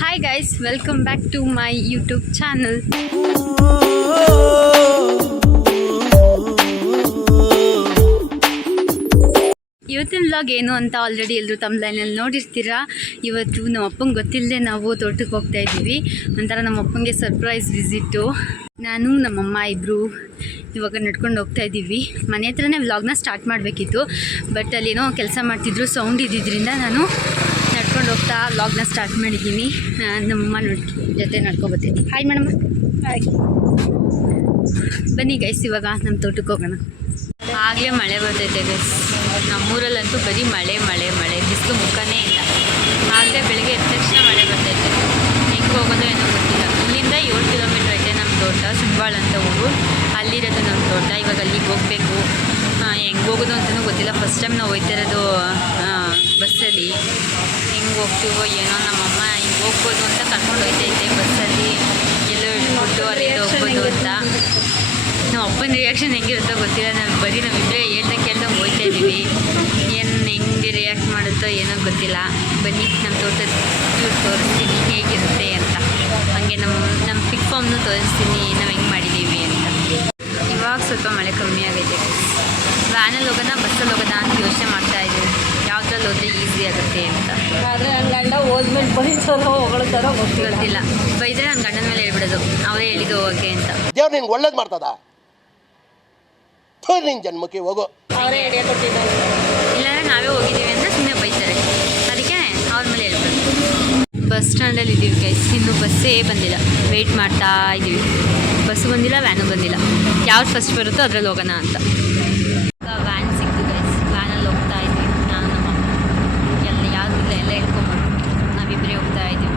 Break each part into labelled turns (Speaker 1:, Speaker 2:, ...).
Speaker 1: Hi guys welcome back to my YouTube channel ಇವತ್ತಿನ vlog ಏನು ಅಂತ ಆಲ್ರೆಡಿ ಎಲ್ಲರೂ ತಮ್ಮ ಲೈನಲ್ಲಿ ನೋಡಿರ್ತೀರಾ? ಇವತ್ತು ನಮ್ಮ ಅಪ್ಪಂಗೆ ಗೊತ್ತಿಲ್ಲದೆ ನಾವು ತೋಟಕ್ಕೆ ಹೋಗ್ತಾ ಇದ್ದೀವಿ. ಒಂಥರ ನಮ್ಮ ಅಪ್ಪಂಗೆ ಸರ್ಪ್ರೈಸ್ ವಿಸಿಟ್ಟು ನಾನು ನಮ್ಮಮ್ಮ ಇಬ್ಬರು ಇವಾಗ ನಡ್ಕೊಂಡು ಹೋಗ್ತಾ ಇದ್ದೀವಿ. ಮನೆ ಹತ್ರನೇ ವ್ಲಾಗ್ನ ಸ್ಟಾರ್ಟ್ ಮಾಡಬೇಕಿತ್ತು. ಬಟ್ ಅಲ್ಲಿ ಏನೋ ಕೆಲಸ ಮಾಡ್ತಿದ್ರು ಸೌಂಡ್ ಇದ್ದಿದ್ದರಿಂದ ನಾನು ನಡ್ಕೊಂಡು ಹೋಗ್ತಾ ಲಾಗ್ನ ಸ್ಟಾರ್ಟ್ ಮಾಡಿದ್ದೀನಿ ನಮ್ಮಮ್ಮ ನೋಡ್ ಜೊತೆ ನಡ್ಕೊಬತ್ತೀನಿ ಹಾಯ್ ಮೇಡಮ್ ಹಾಯ್ ಬನ್ನಿ ಗೈಸ್ ಇವಾಗ ನಮ್ಮ ತೋಟಕ್ಕೆ ಹೋಗೋಣ. ಆಗಲೇ ಮಳೆ ಬರ್ತೈತೆ ಗೈಸ್ ನಮ್ಮೂರಲ್ಲಂತೂ ಬರೀ ಮಳೆ ಮಳೆ ಮಳೆ. ಬಿಸಿಲು ಮುಖನೇ ಇಲ್ಲ. ಆಗಲೇ ಬೆಳಗ್ಗೆ ಎದ್ದ ತಕ್ಷಣ ಮಳೆ ಬರ್ತೈತೆ ಹೆಂಗೆ ಹೋಗೋದು ಏನೋ ಗೊತ್ತಿಲ್ಲ. ಇಲ್ಲಿಂದ ಏಳು ಕಿಲೋಮೀಟ್ರ್ ಐತೆ ನಮ್ಮ ತೋಟ ಸುಬ್ಬಾಳ್ ಅಂತ ಊರು. ಅಲ್ಲಿರೋದು ನಮ್ಮ ತೋಟ. ಇವಾಗ ಅಲ್ಲಿಗೆ ಹೋಗಬೇಕು. ಹೆಂಗೆ ಹೋಗೋದು ಅಂತಲೂ ಗೊತ್ತಿಲ್ಲ. ಫಸ್ಟ್ ಟೈಮ್ ನಾವು ಹೋಗ್ತಾ ಇರೋದು ಬಸ್ಸಲ್ಲಿ. ಹೆಂಗೆ ಹೋಗ್ತೀವೋ ಏನೋ ನಮ್ಮಮ್ಮ ಹಿಂಗೆ ಹೋಗ್ಬೋದು ಅಂತ ಕರ್ಕೊಂಡು ಹೋಗ್ತೈತೆ ಬಸ್ಸಲ್ಲಿ. ಎಲ್ಲೋ ಇಟ್ಬಿಟ್ಟು ಅಲ್ಲಿ ಹೋಗ್ಬೋದು ಅಂತ. ನಮ್ಮ ಅಪ್ಪನ ರಿಯಾಕ್ಷನ್ ಹೆಂಗಿರುತ್ತೋ ಗೊತ್ತಿಲ್ಲ. ನಾವು ಬರೀ ನಾವಿಬ್ಬರೇ ಹೇಳ್ತಾ ಕೇಳ್ದಂಗೆ ಹೋಗ್ತಾ ಇದ್ದೀವಿ. ಏನು ಹೆಂಗೆ ರಿಯಾಕ್ಟ್ ಮಾಡುತ್ತೋ ಏನೋ ಗೊತ್ತಿಲ್ಲ. ಬನ್ನಿ ನಮ್ಮ ತೋಟದ ತೋರಿಸ್ತೀನಿ ಹೇಗಿರುತ್ತೆ ಅಂತ. ಹಾಗೆ ನಮ್ಮ ನಮ್ಮ ಪಿಕ್ ಫಾರ್ಮ್ನು ತೋರಿಸ್ತೀನಿ. ನಾವು ಹೆಂಗೆ ಮಾಡಿದ್ದೀವಿ ಅಂತ. ಇವಾಗ ಸ್ವಲ್ಪ ಮಳೆ ಕಮ್ಮಿ ಆಗೈತೆ ವ್ಯಾನಲ್ಲಿ ಹೋಗೋದ ಬಸ್ಸಲ್ಲಿ ಹೋಗೋದಾ ಅಂತ ಯೋಚನೆ ಮಾಡ್ತಾ ಇದ್ದೀನಿ. ಯಾವ್ದ್ರಲ್ಲಿ ಹೋದ್ರೆ ಈಸಿ ಆಗುತ್ತೆ ಅಂತ.
Speaker 2: ಆದ್ರೆ ನನ್ನ ಗಂಡ ಹೋದ್ಮೇಲೆ ಬೈತಾರೋ ಹೊಗಳ್ತಾರೋ ಗೊತ್ತಿಲ್ಲ.
Speaker 1: ಬೈದ್ರೆ ಬೈದರೆ ನನ್ನ ಗಂಡನ ಮೇಲೆ ಹೇಳ್ಬಿಡೋದು. ಅವರೇ ಹೇಳಿದ್ದು ಹೋಗೋಕೆ ಅಂತ.
Speaker 3: ದೇವ್ರು ನಿಂಗೆ ಒಳ್ಳೇದು ಮಾಡ್ತದ? ನಿನ್ ಜನ್ಮಕ್ಕೆ ಹೋಗು.
Speaker 2: ಅವರೇ ಐಡಿಯಾ ಕೊಟ್ಟಿದ್ದಾರೆ.
Speaker 1: ಇಲ್ಲಾಂದ್ರೆ ನಾವೇ ಹೋಗಿದ್ದೀವಿ ಅಂದರೆ ಸುಮ್ಮನೆ ಬೈತಾರೆ. ಅದಕ್ಕೆ ಅವ್ರ ಮೇಲೆ ಹೇಳ್ಬಿಡೋದು. ಬಸ್ ಸ್ಟ್ಯಾಂಡಲ್ಲಿ ಇದ್ದೀವಿ ಗೈಸ್ ಇನ್ನು ಬಸ್ಸೇ ಬಂದಿಲ್ಲ. ವೆಯ್ಟ್ ಮಾಡ್ತಾ ಇದ್ದೀವಿ ಬಸ್ ಬಂದಿಲ್ಲ ವ್ಯಾನು ಬಂದಿಲ್ಲ. ಯಾವ್ದು ಫಸ್ಟ್ ಬರುತ್ತೋ ಅದ್ರಲ್ಲಿ ಹೋಗೋಣ ಅಂತ ವ್ಯಾನ್ ಸಿಕ್ತು ಗೈಸ್ ವ್ಯಾನಲ್ಲಿ ಹೋಗ್ತಾ ಇದ್ವಿ ನಾನು ನಮ್ಮ ಎಲ್ಲ ಯಾವುದು ಇಲ್ಲ ಎಲ್ಲ ಇಟ್ಕೊಂಡ್ಬಂದು ನಾವಿಬ್ಬರೇ ಹೋಗ್ತಾ ಇದ್ದೀವಿ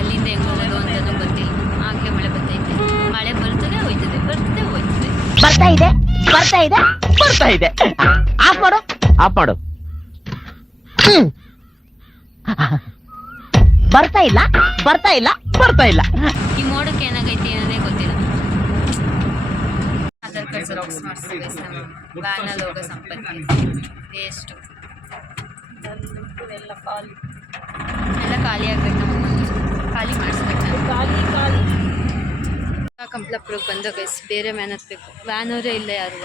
Speaker 1: ಅಲ್ಲಿಂದ ಹೆಂಗೆ ಹೋಗೋದು ಅಂತಲೂ ಗೊತ್ತಿಲ್ಲ ಆಗಲೇ ಮಳೆ ಬರ್ತೈತೆ ಮಳೆ ಬರ್ತದೆ ಹೋಯ್ತದೆ ಬರ್ತದೆ ಹೋಯ್ತದೆ
Speaker 4: ಬರ್ತಾ ಇದೆ ಬರ್ತಾ ಇದೆ ಬರ್ತಾ ಇದೆ. ಆಫ್ ಮಾಡು. ಆಫ್ ಮಾಡು. ಹ್ಮ್. ಬರ್ತಾ ಇಲ್ಲ ಬರ್ತಾ ಇಲ್ಲ ಬರ್ತಾ ಇಲ್ಲ.
Speaker 1: ಈ ಮೋಡಕ್ಕೆ ಏನಾಗೈತಿ ಅನ್ನೋದೇ ಗೊತ್ತಿಲ್ಲ. ಆಧಾರ್ ಕಾರ್ಡ್ ಜೆರಾಕ್ಸ್ ಮಾಡಿಸ್ತೀವಿ ನಮ್ಮ ವ್ಯಾನಲ್ಲಿ ಹೋಗೋ ಸಂಪತ್ತಿ. ಎಷ್ಟು?
Speaker 2: ಎಲ್ಲ ಖಾಲಿ.
Speaker 1: ಎಲ್ಲ ಖಾಲಿ ಆಗ್ಬೇಕು ನಮ್ಮ ಖಾಲಿ ಮಾಡಿಸ್ಬೇಕು.
Speaker 2: ಖಾಲಿ ಖಾಲಿ.
Speaker 1: ಕಂಪ್ಲಾಪುರಕ್ಕೆ ಬಂದ ಗೈಸ್ ಬೇರೆ ವ್ಯಾನ್ ಹತ್ಬೇಕು. ವ್ಯಾನ್ ಅವರೇ ಇಲ್ಲ ಯಾರು.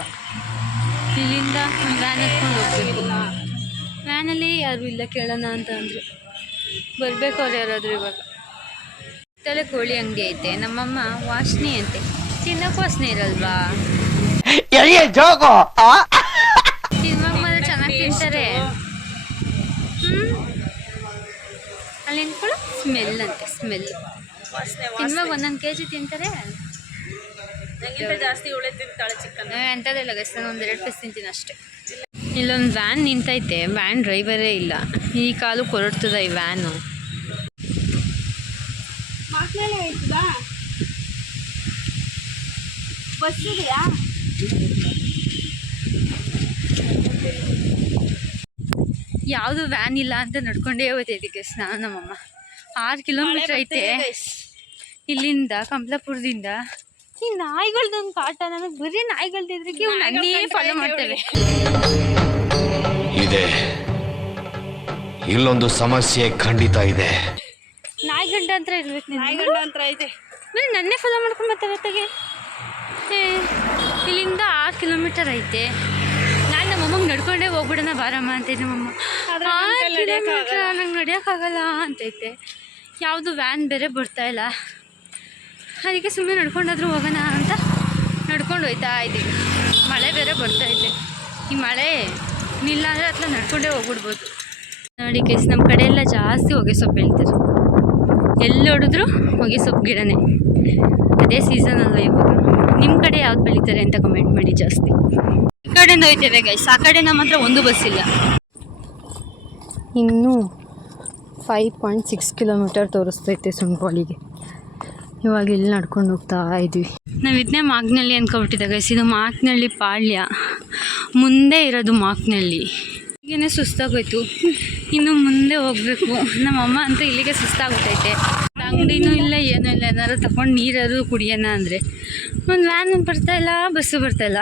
Speaker 1: ಇಲ್ಲಿಂದ ವ್ಯಾನ್ ಹತ್ಕೊಂಡು ಹೋಗ್ಬೇಕು. ವ್ಯಾನಲ್ಲಿ ಯಾರು ಇಲ್ಲ ಕೇಳೋಣ ಅಂತ ಅಂದರು. ಬರಬೇಕು ಅವ್ರು ಯಾರಾದರೂ ಇವಾಗ. ತಲೆ ಕೋಳಿ ಅಂಗಡಿ ಐತೆ. ನಮ್ಮಮ್ಮ ವಾಸನೆ ಅಂತೆ. ತಿನ್ನಕ್ಕೆ ವಾಸನೆ ಇರಲ್ವಾ?
Speaker 4: ಜೋಗೋ?
Speaker 1: ತಿನ್ನುವಾಗ ಮಾತ್ರ ಚೆನ್ನಾಗಿ ತಿಂತಾರೆ. ಅಲ್ಲಿ ಕೂಡ ಸ್ಮೆಲ್ ಅಂತೆ ಸ್ಮೆಲ್ ತಿನ್ನುವಾಗ ಒಂದೊಂದು ಕೆ ಜಿ ತಿಂತಾರೆ
Speaker 2: ಜಾಸ್ತಿ ಉಳೆ ತಿಂತಾಳೆ ಚಿಕನ್
Speaker 1: ಎಂಥದ್ದಿಲ್ಲ ಗೈಸ್ ನಾನು ಎರಡು ಪೀಸ್ ತಿಂತೀನಿ ಅಷ್ಟೇ. ಇಲ್ಲೊಂದು ವ್ಯಾನ್ ನಿಂತೈತೆ ವ್ಯಾನ್ ಡ್ರೈವರೇ ಇಲ್ಲ. ಈ ಕಾಲು ಕೊರಡ್ತದ ಈ ವ್ಯಾನು ಯಾವುದು ವ್ಯಾನ್ ಇಲ್ಲ ಅಂತ ನಡ್ಕೊಂಡೇ ಹೋಗ್ತೈತಿ ಗೈಸ್ ನಾನು ನಮ್ಮಮ್ಮ. ಆರು ಕಿಲೋಮೀಟ್ರ್ ಐತೆ. ಇಲ್ಲಿಂದ ಕಮಲಾಪುರದಿಂದ. ಈ ನಾಯಿಗಳ್ದೊಂದು ಕಾಟ ನನಗೆ ಬರೀ ನಾಯಿಗಳ್ದಿದ್ರೆ ನನ್ನೇ ಫಾಲೋ ಮಾಡ್ತೇವೆ.
Speaker 5: ಇದೆ. ಇಲ್ಲೊಂದು ಸಮಸ್ಯೆ ಖಂಡಿತ ಇದೆ.
Speaker 1: ನಾಯಿಗಂಡ ಅಂತ ಇರ್ಬೇಕು
Speaker 2: ನಾಯಿಗಂಡ ಅಂತ ಐತೆ.
Speaker 1: ಬರೀ ನನ್ನೇ ಫಾಲೋ ಮಾಡ್ಕೊಂಡು ಬರ್ತಾರೆ ಅತ್ತಗೆ ಏ ಇಲ್ಲಿಂದ ಆರು ಕಿಲೋಮೀಟರ್ ಐತೆ. ನಾನು ನಮ್ಮಮ್ಮಗೆ ನಡ್ಕೊಂಡೇ ಹೋಗ್ಬಿಡೋಣ ಬಾರಮ್ಮ ಅಂತೈತೆ ನಮ್ಮಮ್ಮ
Speaker 2: ಆದ್ರೆ
Speaker 1: ಆರು
Speaker 2: ಕಿಲೋಮೀಟರ್ ಕೈಲಿ
Speaker 1: ಕಿಲೋಮೀಟ್ರ್ ನಂಗೆ ನಡೆಯೋಕ್ಕಾಗಲ್ಲ ಅಂತೈತೆ. ಯಾವುದು ವ್ಯಾನ್ ಬೇರೆ ಬರ್ತಾ ಇಲ್ಲ. ಅದಕ್ಕೆ ಸುಮ್ಮನೆ ನಡ್ಕೊಂಡಾದ್ರೂ ಹೋಗೋಣ ಅಂತ ನಡ್ಕೊಂಡು ಹೋಯ್ತಾ ಇದ್ದೀವಿ. ಮಳೆ ಬೇರೆ ಬರ್ತಾ ಇದೆ. ಈ ಮಳೆ ನಿಲ್ಲ ಅಂದರೆ ಹತ್ರ ನಡ್ಕೊಂಡೇ ಹೋಗ್ಬಿಡ್ಬೋದು. ನೋಡಿ ಕೇಸ್ ನಮ್ಮ ಕಡೆ ಜಾಸ್ತಿ ಹೊಗೆ ಸೊಪ್ಪು ಬೆಳಿತಾರೆ. ಎಲ್ಲಿ ಹೊಡೆದ್ರು ಹೊಗೆ ಸೊಪ್ಪು ಗಿಡನೇ. ಅದೇ ಸೀಸನ್ ಅಲ್ಲ ಇವಾಗ. ನಿಮ್ಮ ಕಡೆ ಯಾವ್ದು ಬೆಳೀತಾರೆ ಅಂತ ಕಮೆಂಟ್ ಮಾಡಿ ಜಾಸ್ತಿ. ಈ ಕಡೆಯಿಂದ ಹೋಯ್ತೇವೆ ಗೈಸ್ ಆ ಕಡೆ ನಮ್ಮ ಹತ್ರ ಒಂದು ಬಸ್ ಇಲ್ಲ. ಇನ್ನೂ ಫೈವ್ ಪಾಯಿಂಟ್ ಸಿಕ್ಸ್ ಕಿಲೋಮೀಟರ್ ತೋರಿಸ್ತೈತೆ ಸುಂಡ್ಪಾಳಿಗೆ ಇವಾಗ ಇಲ್ಲಿ ನಡ್ಕೊಂಡು ಹೋಗ್ತಾ ಇದ್ವಿ. ನಾವು ಇದನ್ನೇ ಮಾಕ್ನಳ್ಳಿ ಅನ್ಕೊಬಿಟ್ಟಿದ್ದೆ ಗೈಸ್ ಇದು ಮಾಕ್ನಳ್ಳಿ ಪಾಳ್ಯ. ಮುಂದೆ ಇರೋದು ಮಾಕ್ನಳ್ಳಿ. ಈಗೇನೆ ಸುಸ್ತಾಗೋಯ್ತು. ಇನ್ನು ಮುಂದೆ ಹೋಗಬೇಕು. ನಮ್ಮಮ್ಮ ಅಂತ ಇಲ್ಲಿಗೆ ಸುಸ್ತಾಗ್ಬಿಟ್ಟೈತೆ. ಅಂಗಡಿನೂ ಇಲ್ಲ, ಏನೂ ಇಲ್ಲ. ಏನಾದ್ರು ತಗೊಂಡು ನೀರಾದ್ರು ಕುಡಿಯೋಣ ಅಂದರೆ. ಒಂದು ವ್ಯಾನು ಬರ್ತಾ ಇಲ್ಲ ಬಸ್ಸು ಬರ್ತಾ ಇಲ್ಲ.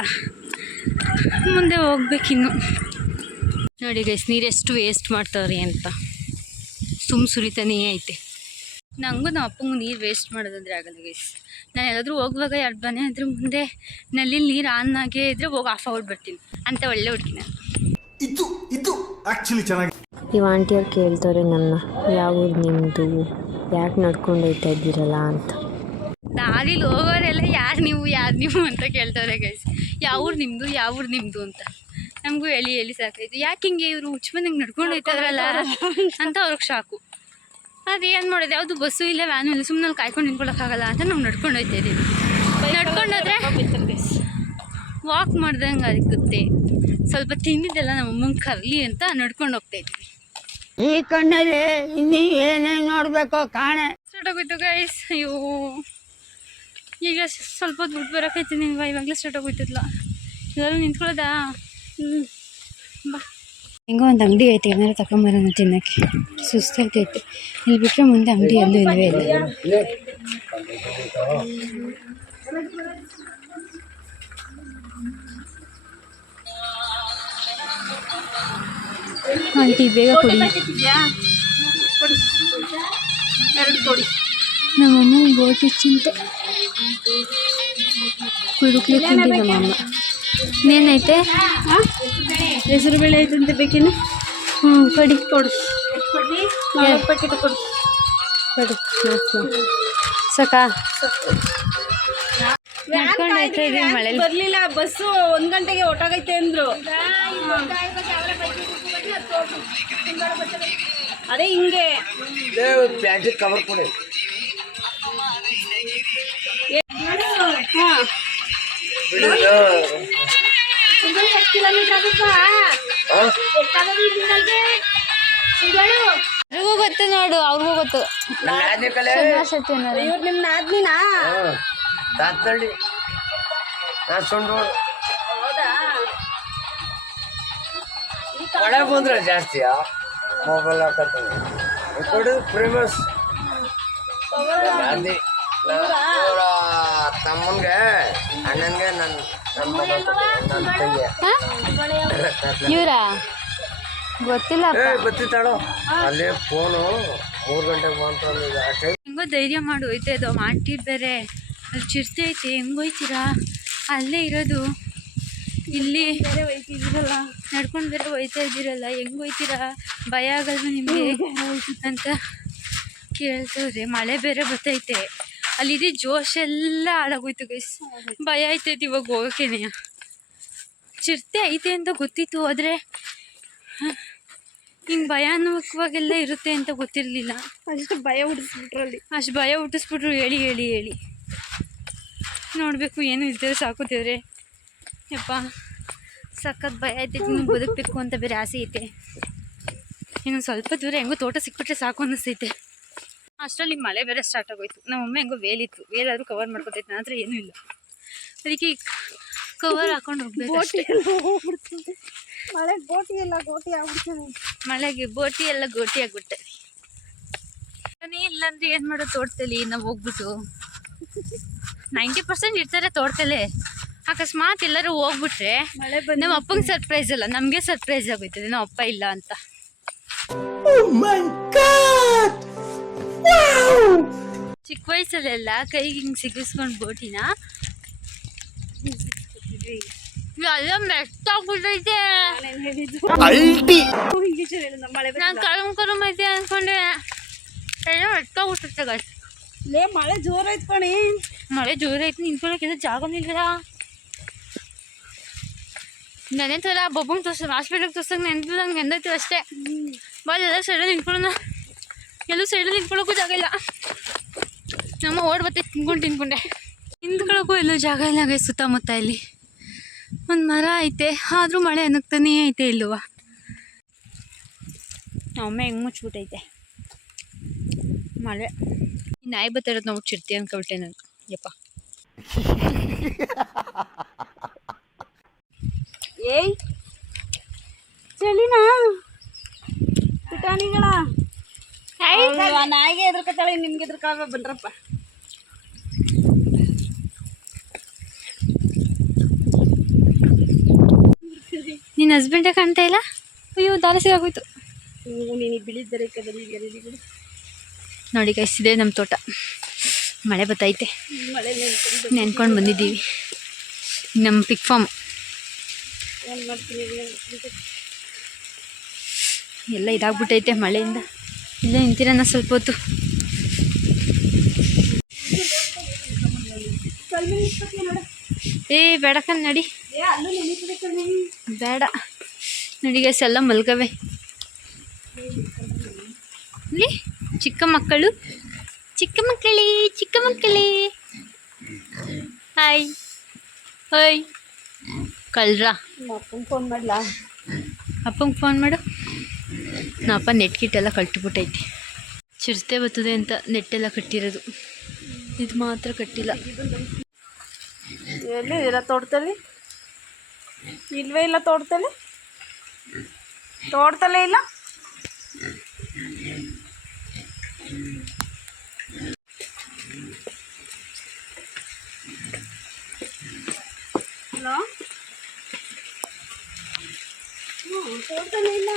Speaker 1: ಮುಂದೆ ಹೋಗ್ಬೇಕಿನ್ನು. ನೋಡಿ ಗೈಸ್ ನೀರು ಎಷ್ಟು ವೇಸ್ಟ್ ಮಾಡ್ತಾವ್ರಿ ಅಂತ. ಸುಮ್ ಸುರಿತಾನೇ ಐತೆ. ನನಗೂ ನಮ್ಮ ಅಪ್ಪಂಗೆ ನೀರು ವೇಸ್ಟ್ ಮಾಡೋದಂದ್ರೆ ಆಗಲ್ಲ ಗೈಸ್ ನಾನು ಎಲ್ಲಾದರೂ ಹೋಗುವಾಗ ಎರಡು ಮನೆ ಅದ್ರ ಮುಂದೆ ನಲ್ಲಿ ನೀರು ಆನ್ ಆಗೇ ಇದ್ರೆ ಹೋಗಿ ಆಫ್ ಔಟ್ ಬರ್ತೀನಿ ಅಂತ ಒಳ್ಳೆ ಹುಡುಗಿ ನಾನು.
Speaker 6: ಇದು ಇದು ಆಕ್ಚುಲಿ ಚೆನ್ನಾಗಿ
Speaker 7: ಇವ್ ಆಂಟಿಯವ್ರು ಕೇಳ್ತಾರೆ ನನ್ನ ಯಾವ ಊರು ನಿಮ್ಮದು ಯಾಕೆ ನಡ್ಕೊಂಡು ಹೋಗ್ತಾ ಇದ್ದೀರಲ್ಲ ಅಂತ.
Speaker 1: ದಾರಿಲಿ ಹೋಗೋರೆಲ್ಲ ಯಾರು ನೀವು ಯಾರು ನೀವು ಅಂತ ಕೇಳ್ತಾರೆ ಗೈಸ್ ಯಾವ ಊರು ನಿಮ್ಮದು ಯಾವ ಊರು ನಿಮ್ಮದು ಅಂತ. ನಮಗೂ ಹೇಳಿ ಹೇಳಿ ಸಾಕಾಯ್ತು. ಯಾಕೆ ಹಿಂಗೆ ಇವರು ಹುಚ್ಚು ನಡ್ಕೊಂಡು ಹೋಗ್ತಾರಲ್ಲ ಅಂತ ಅವ್ರಿಗೆ ಶಾಕು ಅದು ಏನು ಮಾಡೋದು? ಯಾವುದು ಬಸ್ಸು ಇಲ್ಲ ವ್ಯಾನು ಇಲ್ಲ ಸುಮ್ಮನೆ ಕಾಯ್ಕೊಂಡು ನಿಂತ್ಕೊಳ್ಳೋಕ್ಕಾಗಲ್ಲ ಅಂತ ನಾವು ನಡ್ಕೊಂಡು ಹೋಗ್ತಾ ಇದ್ದೀವಿ. ನಡ್ಕೊಂಡೋದ್ರೆ ವಾಕ್ ಮಾಡ್ದಂಗೆ ಅದಕ್ಕೆ ಸ್ವಲ್ಪ ತಿಂದಿದ್ದೆಲ್ಲ ನಮ್ಮ ಅಮ್ಮಂಗೆ ಕರಲಿ ಅಂತ ನಡ್ಕೊಂಡು ಹೋಗ್ತಾ ಇದ್ವಿ
Speaker 8: ಈ ಕಣ್ಣಲ್ಲಿ ಇನ್ನೀ ಏನೇನು ನೋಡಬೇಕು ಕಾಣೆ.
Speaker 1: ಸ್ಟಾರ್ಟ್ ಆಗೋಯ್ತು ಗೈಸ್ ಅಯ್ಯೋ. ಈಗ ಸ್ವಲ್ಪ ಹೊತ್ತು ಬಿಟ್ಟು ಬರೋಕೈತಿ ನಿನ್ಗೆ ಇವಾಗಲೇ ಸ್ಟಾರ್ಟ್ ಆಗೋಯ್ತಿದ್ಲ ಎಲ್ಲರೂ ನಿಂತ್ಕೊಳ್ಳೋದಾ? ಹ್ಞೂ ಬಾ. ಹೆಂಗೋ ಒಂದು ಅಂಗಡಿ ಐತೆ ಏನಾರು ತಗೊಂಬರೋಣ ತಿನ್ನೋಕ್ಕೆ ಸುಸ್ತಾಗ್ತೈತೆ ಇಲ್ಲಿ ಬಿಟ್ಟರೆ ಮುಂದೆ ಅಂಗಡಿ ಎಲ್ಲೂ ಇಲ್ಲವೇ ಇಲ್ಲ ಆಂಟಿ ಬೇಗ ಕೊಡಿ ನಮ್ಮಮ್ಮ ಗೋಟಿ ಚಿಂತೆ ಕುಡುಕ್ಲಿ ತಿಂಡಿ ನಮ್ಮಮ್ಮ ಇನ್ನೇನೈತೆ
Speaker 2: ಹೆಸರು ಬೇಳೆ ಐತಂತೆ ಬೇಕೇನು
Speaker 1: ಹ್ಞೂ ಕಡಿ ಕೊಡು.
Speaker 2: ನಾಲ್ಕು ಪ್ಯಾಕೆಟ್ ಕೊಡು.
Speaker 1: ಕೊಡಿ ಸಾಕಾ ಇದೀವಿ ಮಳೇಲಿ.
Speaker 2: ಬರ್ಲಿಲ್ಲ. ಬಸ್ಸು ಒಂದ್ ಗಂಟೆಗೆ ಒಟ್ಟಾಗೈತೆ ಅಂದ್ರು. ಅದೇ ಹಿಂಗೆ.
Speaker 3: ಕವರ್ ಕೊಡಿ.
Speaker 1: ಅವ್ರಿಗೂ ಗೊತ್ತು ನೋಡು ಅವ್ರಿಗೂ ಗೊತ್ತು. ಸುಮಾರು ಸತಿ ಅನ್ನೋರು.
Speaker 2: ಇವ್ರು ನಿಮ್ಮ ನಾದ್ನಿನಾ?
Speaker 3: ತಾತಳ್ಳಿ. ನಾ ಸುಂಡು ಮಳೆ ಬಂದ್ರೆ ಜಾಸ್ತಿ ಮೊಬೈಲ್ ಹಾಕತ್ತೀನಿ ಕೊಡು ಫೇಮಸ್ ಗಾಂಧಿ. ಅವ್ರ ತಮ್ಮನ್ಗೆ ಅಣ್ಣನ್ಗೆ ನನ್ನ
Speaker 1: ಇವ್ರಾ? ಗೊತ್ತಿಲ್ಲ
Speaker 3: ಏ ಅಲ್ಲೇ ಫೋನು ಮೂರು ಗಂಟೆಗೆ ಬಂತು
Speaker 1: ಹೆಂಗೋ ಧೈರ್ಯ ಮಾಡು ಹೋಯ್ತಾ ಇದ್ದೋ ಆಂಟಿ ಬೇರೆ. ಅಲ್ಲಿ ಚಿರ್ತೆ ಐತೆ ಹೆಂಗೋಯ್ತೀರಾ ಅಲ್ಲೇ ಇರೋದು. ಇಲ್ಲಿ ನಡ್ಕೊಂಡು ಬೇರೆ ಹೋಯ್ತಾ ಇದ್ದೀರಲ್ಲ ಹೆಂಗೋಯ್ತೀರಾ ಭಯ ಆಗಲ್ವ ನಿಮಗೆ? ಅಂತ ಕೇಳ್ತವ್ರಿ ಮಳೆ ಬೇರೆ ಬರ್ತೈತೆ. ಅಲ್ಲಿದೆ ಜೋಶ್ ಎಲ್ಲ ಹಾಳಾಗೋಯ್ತು ಗೈಸ್ ಭಯ ಆಯ್ತೈತಿ ಇವಾಗ ಹೋಗೋಕೆನೆ. ಚಿರತೆ ಐತೆ ಅಂತ ಗೊತ್ತಿತ್ತು ಆದರೆ ಹಿಂಗೆ ಭಯಾನಕವಾಗೆಲ್ಲ ಇರುತ್ತೆ ಅಂತ ಗೊತ್ತಿರಲಿಲ್ಲ.
Speaker 2: ಅಷ್ಟು ಭಯ ಹುಡಿಸ್ಬಿಟ್ರಲ್ಲಿ
Speaker 1: ಅಷ್ಟು ಭಯ ಹುಟ್ಟಿಸ್ಬಿಟ್ರು ಹೇಳಿ ಹೇಳಿ ಹೇಳಿ. ನೋಡಬೇಕು ಏನು ಇದ್ದರೆ ಸಾಕುತ್ತಿದ್ರೆ ಯಪ್ಪ ಸಖತ್ ಭಯ ಐತೆ ಇನ್ನು ಬದುಕಬೇಕು ಅಂತ ಬೇರೆ ಆಸೆ ಐತೆ. ಇನ್ನೊಂದು ಸ್ವಲ್ಪ ದೂರ ಹೆಂಗೋ ತೋಟ ಸಿಕ್ಬಿಟ್ರೆ ಸಾಕು ಅನ್ನಿಸ್ತೈತೆ ಅಷ್ಟರಲ್ಲಿ ಮಳೆ ಬೇರೆ ಸ್ಟಾರ್ಟ್ ಆಗೋಯ್ತು. ನಮ್ಮಮ್ಮ ಹೆಂಗೋ ವೇಲಿತ್ತು ವೇಲಾದರೂ ಕವರ್ ಮಾಡ್ಕೊತೈತೆ. ಆದರೆ ಏನೂ ಇಲ್ಲ. ಅದಕ್ಕೆ ಕವರ್ ಹಾಕೊಂಡು ಹೋಗ್ಬೇಕು
Speaker 2: ಮಳೆ ಗೋಟಿ ಎಲ್ಲ ಗೋಟಿ ಆಗ್ಬಿಡ್ತಾನೆ
Speaker 1: ಮಳೆಗೆ ಬೋಟಿ ಎಲ್ಲ ಗೋಟಿ ಆಗ್ಬಿಟ್ಟೆ ನೀ ಇಲ್ಲಾಂದ್ರೆ ಏನು ಮಾಡೋದು ತೋಟದಲ್ಲಿ? ನಾವು ಹೋಗ್ಬಿಟ್ಟು ನೈಂಟಿ ಪರ್ಸೆಂಟ್ ಇರ್ತಾರೆ ತೋಟದಲ್ಲೇ. ಅಕಸ್ಮಾತ್ ಎಲ್ಲರೂ ಹೋಗ್ಬಿಟ್ರೆ
Speaker 2: ಮಳೆ
Speaker 1: ನಮ್ಮ ಅಪ್ಪಂಗೆ ಸರ್ಪ್ರೈಸ್ ಅಲ್ಲ ನಮಗೆ ಸರ್ಪ್ರೈಸ್ ಆಗೋಯ್ತದೆ ನಮ್ಮ ಅಪ್ಪ ಇಲ್ಲ ಅಂತ. ಚಿಕ್ಕ ವಯಸ್ಸಲ್ಲೆಲ್ಲ ಕೈಗೆ ಹಿಂಗೆ ಸಿಗಿಸ್ಕೊಂಡು ಬೋಟಿನ? ಎಲ್ಲ ಮೆಟ್ಟಾಗ್ಬಿಟ್ಟೈತೆ
Speaker 2: ಮಳೆ
Speaker 1: ನಾನು ಕಳಮ್ ಕಳಮ್ ಐತೆ ಅನ್ಕೊಂಡೆ. ಎಲ್ಲ ಮೆಟ್ಟಾಗ್ಬಿಟ್ಟೈತೆ ಗಾಯ್ಸ್
Speaker 2: ಲೇ ಮಳೆ ಜೋರಾಯ್ತು ಕಣಿ.
Speaker 1: ಮಳೆ ಜೋರ ಐತಿ ನಿಂತ್ಕೊಳಕ್ಕೆಲ್ಲ ಜಾಗ ನಿಲ್ವಲ್ಲ ನೆನೆ ಥರ ಬೊಬ್ಬಂಗೆ ತೋರ್ಸ ಹಾಸ್ಪಿಟ್ಲಿಗೆ ತೋರ್ಸಂಗೆ ನೆನ್ಪಿಲ್ಲಂಗೆ ಎಂದೈತೆ ಅಷ್ಟೇ. ಬಾಲ್ ಎಲ್ಲ ಸೈಡಲ್ಲಿ ನಿಂತ್ಕೊಳ್ಳೋಣ. ಎಲ್ಲೂ ಸೈಡಲ್ಲಿ ನಿಂತ್ಕೊಳ್ಳೋಕ್ಕೂ ಜಾಗ ಇಲ್ಲ. ನಮ್ಮ ಓಡ್ ಬತ್ತೆ ತಿನ್ಕೊಂಡು ತಿನ್ಕೊಂಡೆ. ನಿಂತ್ಕೊಳ್ಳೋಕ್ಕೂ ಎಲ್ಲೂ ಜಾಗ ಇಲ್ಲ ಗೈ ಸುತ್ತಮುತ್ತ ಇಲ್ಲಿ. ಒಂದು ಮರ ಐತೆ, ಆದರೂ ಮಳೆ ಅನ್ನಕ್ತಾನೇ ಐತೆ ಇಲ್ಲವ ಒಮ್ಮೆ ಹೆಂಗೆ ಮುಚ್ಚಿಬಿಟ್ಟೈತೆ ಮಳೆ. ನಾಯಿ ಬತ್ತಿರೋದು ನಾವು ಚಿರ್ತಿ ಅನ್ಕೊಬಿಟ್ಟೆ ನಾನು. ಯಪ್ಪ.
Speaker 2: ಏಯ್, ಚಳಿನಾ? ಪುಟಾಣಿಗಳ? ನಾಯಿಗೆ ಎದ್ರಕತ್ತಾಳೆ ನಿಮ್ಗೆ ಎದ್ರಕಾಗ ಬಂದ್ರಪ್ಪ
Speaker 1: ನಿನ್ನ ಹಸ್ಬೆಂಡೇ ಕಾಣ್ತಾ ಇಲ್ಲ? ಅಯ್ಯೋ ದಾರ
Speaker 2: ಆಗೋಯ್ತು
Speaker 1: ನೋಡಿ ಕೈಸಿದೆ ನಮ್ಮ ತೋಟ. ಮಳೆ ಬತ್ತೈತೆ.
Speaker 2: ನೆನ್ಕೊಂಡು
Speaker 1: ಬಂದಿದ್ದೀವಿ. ನಮ್ಮ ಪಿಕ್ ಫಾರ್ಮ್ ಎಲ್ಲ ಇದಾಗ್ಬಿಟ್ಟೈತೆ ಮಳೆಯಿಂದ. ಇಲ್ಲೇ ನಿಂತಿರೋಣ ಸ್ವಲ್ಪ ಹೊತ್ತು. ಏ ಬೇಡಕ್ಕ ನಡಿ. ಬೇಡ. ನಡಿ ಗೈಸ್ ಎಲ್ಲ ಮಲ್ಗವೆ. ಇಲ್ಲಿ ಚಿಕ್ಕ ಮಕ್ಕಳು. ಚಿಕ್ಕ ಮಕ್ಕಳೇ ಚಿಕ್ಕ ಮಕ್ಕಳೇ. ಹಾಯ್ ಹಾಯ್ ಕಳ್ರಾ.
Speaker 2: ಅಪ್ಪಂಗೆ ಫೋನ್ ಮಾಡ್ಲಾ?
Speaker 1: ಅಪ್ಪಂಗೆ ಫೋನ್ ಮಾಡು. ನಮ್ಮ ಅಪ್ಪ ನೆಟ್ ಗಿಟ್ಟೆಲ್ಲ ಕಟ್ಟಿಬಿಟ್ಟೈತಿ ಚಿರತೆ ಬರ್ತದೆ ಅಂತ ನೆಟ್ಟೆಲ್ಲ ಕಟ್ಟಿರೋದು. ಇದು ಮಾತ್ರ ಕಟ್ಟಿಲ್ಲ.
Speaker 2: ಎಲ್ಲಿ? ಇದೆಲ್ಲ ತೋಟದಲ್ಲಿ? ಇಲ್ವೇ ಇಲ್ಲ ತೋಟದಲ್ಲಿ? ತೋಡ್ತಲೇ ಇಲ್ಲ? ಹಲೋ? ತೋಟದಲ್ಲೇ ಇಲ್ಲ.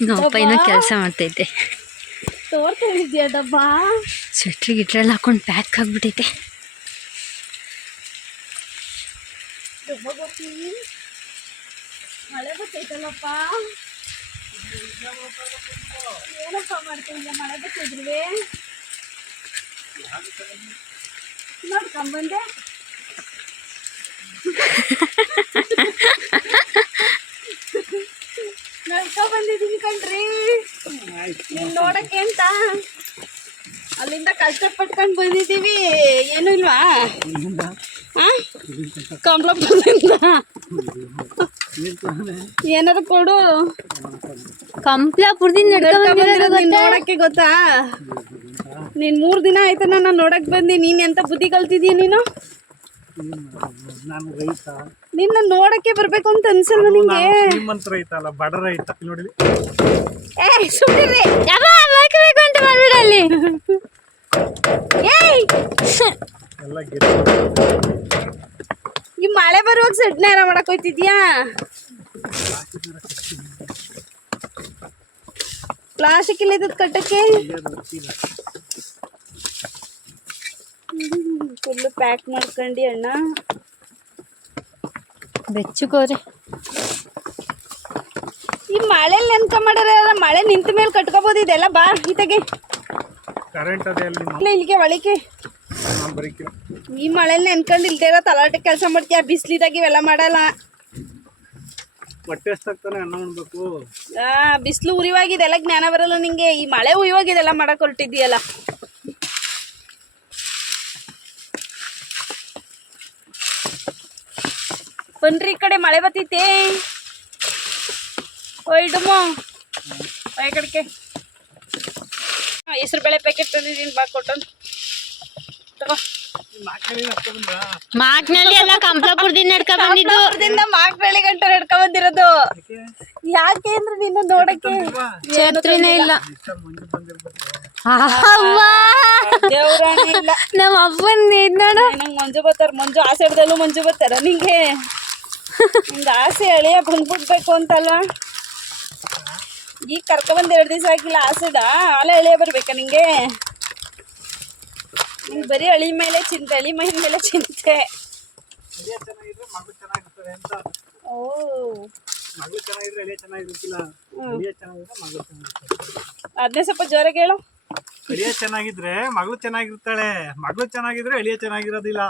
Speaker 1: ನಮ್ಮ ಅಪ್ಪ ಏನೋ ಕೆಲಸ ಮಾಡ್ತೈತೆ.
Speaker 2: ಡಬ್ಬ?
Speaker 1: ಸ್ವೆಟ್ರ್ ಗಿಟ್ರೆಲ್ಲ ಹಾಕೊಂಡು ಪ್ಯಾಕ್ ಆಗಿಬಿಟ್ಟೈತೆ
Speaker 2: ಮಳೆ ಬರ್ತೈತಲ್ಲಪ್ಪ? ಏನಪ್ಪ ಮಾಡ್ತೀವಿ ಮಳೆ ಬರ್ತಿದ್ರುವೆ ನೋಡ್ಕೊಂಬಂದೆ. ನೋಡ್ಕೊಂಡ್ ಬಂದಿದ್ದೀನಿ ಕಣ್ರಿ. ನೀನ್ ನೋಡಕ್ಕೆ ಅಂತ ಅಲ್ಲಿಂದ ಕಷ್ಟಪಟ್ಕೊಂಡು ಬಂದಿದ್ದೀವಿ. ಏನು ಇಲ್ವಾ? ಆ? ಏನಾದ್ರು ಏನಾರು ಕೊಡು
Speaker 1: ಕಂಪ್ಲಾಪುರದಿಂದ
Speaker 2: ನೋಡಕ್ಕೆ ಗೊತ್ತಾ? ನೀನ್ ಮೂರ್ ದಿನ ಆಯ್ತು ನಾನು ನೋಡಕ್ ಬಂದಿ. ನೀನ್ ಎಂತ ಬುದ್ಧಿ ಕಲ್ತಿದೀಯ ನೀನು? ನಿನ್ನ ನೋಡಕ್ಕೆ ಬರ್ಬೇಕು ಅಂತ ಅನ್ಸಲ್ಲ ನಿಮ್ಗೆ
Speaker 6: ಶ್ರೀಮಂತ ರೈತ ಅಲ್ಲ ಬಡ ರೈತ. ನೋಡಿ.
Speaker 2: ಏ ಸುಮ್ಮನೆ
Speaker 1: ಯಾವ ಬೇಕು ಅಂತ ಮಾಡ್ಬಿಡ ಅಲ್ಲಿ.
Speaker 2: ಏಯ್!
Speaker 6: ಎಲ್ಲ ಗಿಡ
Speaker 2: ಈ ಮಳೆ ಬರುವಾಗ ಸಡ್ನೇರ ಮಾಡಕ್ ಹೋಯ್ತಿದ್ಯಾ? ಪ್ಲಾಸ್ಟಿಕ್ ಇಲ್ಲ ಇದ್ದದ್ ಕಟ್ಟಕ್ಕೆ? ಫುಲ್ ಪ್ಯಾಕ್ ಮಾಡ್ಕೊಂಡಿ ಅಣ್ಣ.
Speaker 1: ಬೆಚ್ಚಗೋರೆ
Speaker 2: ಈ ಮಳೆಲಿ ನೆನ್ಕ ಮಾಡ್ಯಾರ ಮಳೆ ನಿಂತ ಮೇಲೆ ಕಟ್ಕೋಬೋದು ಇದೆಲ್ಲ? ಬಾ ಈತಗೆ.
Speaker 6: ಕರೆಂಟ್ ಅದೇ ಅಲ್ಲಿ
Speaker 2: ಇಲ್ಲ ಇಲ್ಲಿಗೆ ಒಳಿಕೆ ಈ ಮಳೆಲಿ ನೆನ್ಕೊಂಡು ಇಲ್ದೇ ಇರೋ ತಲಾಟೆ ಕೆಲಸ ಮಾಡ್ತೀಯ? ಬಿಸಿಲಿದಾಗ ಇವೆಲ್ಲ ಮಾಡಲ್ಲ. ಬಿಸಿಲು ಉರಿವಾಗಿದೆಲ್ಲ ಜ್ಞಾನ ಬರಲ್ಲ ನಿಂಗೆ. ಈ ಮಳೆ ಉರಿವಾಗಿದೆಲ್ಲ ಮಾಡಕ್ ಹೊರಟಿದ್ಯಲ್ಲ ಬನ್ರಿ ಈ ಕಡೆ ಮಳೆ ಬತ್ತೈತೆ ಓಯ್ ಡುಮು. ಓಯ್ ಕಡೆಗೆ ಹೆಸರು ಬೇಳೆ ಪ್ಯಾಕೆಟ್ ತಂದಿದ್ದೀನಿ ಬಾ ಕೊಟ್ಟನ್ ತಗೋ.
Speaker 1: ಮಾಕ್ನಲ್ಲಿ ಎಲ್ಲ ಕಂಪ್ಲಾಪುರದಿಂದ ನಡ್ಕೊ ಬಂದಿದ್ದು.
Speaker 2: ಅವ್ರದಿಂದ ಮಾಕ್ ಬೆಳೆ ಗಂಟೆ ನಡ್ಕೊಂಡ್ ಬಂದಿರೋದು. ಯಾಕೆ ಅಂದ್ರೆ ನಿನ್ನ ನೋಡಕ್ಕೆ
Speaker 1: ಛತ್ರಿನೇ ಇಲ್ಲ. ನಮ್ಮ ಅಪ್ಪನ ನೋಡು.
Speaker 2: ನಂಗೆ ಮಂಜು ಬರ್ತಾರ ಮಂಜು ಆ ಸೈಡ್ದಲ್ಲೂ ಮಂಜು ಬರ್ತಾರ ನಿಂಗೆ. ನಿಂಗೆ ಆಸೆ ಎಳೆಯ ಬಂದ್ಬಿಡ್ಬೇಕು ಅಂತಲ್ಲ? ಈಗ ಕರ್ಕೊಬಂದು ಎರಡು ದಿವಸ ಆಗಿಲ್ಲ ಆಸೆದ? ಆಲೆ ಎಳೆಯ ಬರ್ಬೇಕಾ ನಿಂಗೆ? ನಿಂಗೆ ಬರೀ ಅಳಿ ಮೇಲೆ ಚಿಂತೆ ಅಳಿ ಮೈ ಮೇಲೆ ಚಿಂತೆ. ಓ. ಅದನ್ನೇ ಸ್ವಲ್ಪ ಜ್ವರ ಹೇಳು.
Speaker 6: ಅಳಿಯ ಚೆನ್ನಾಗಿದ್ರೆ ಮಗಳು ಚೆನ್ನಾಗಿರ್ತಾಳೆ. ಮಗಳು ಚೆನ್ನಾಗಿದ್ರೆ ಅಳಿಯ ಚೆನ್ನಾಗಿರೋದಿಲ್ಲ.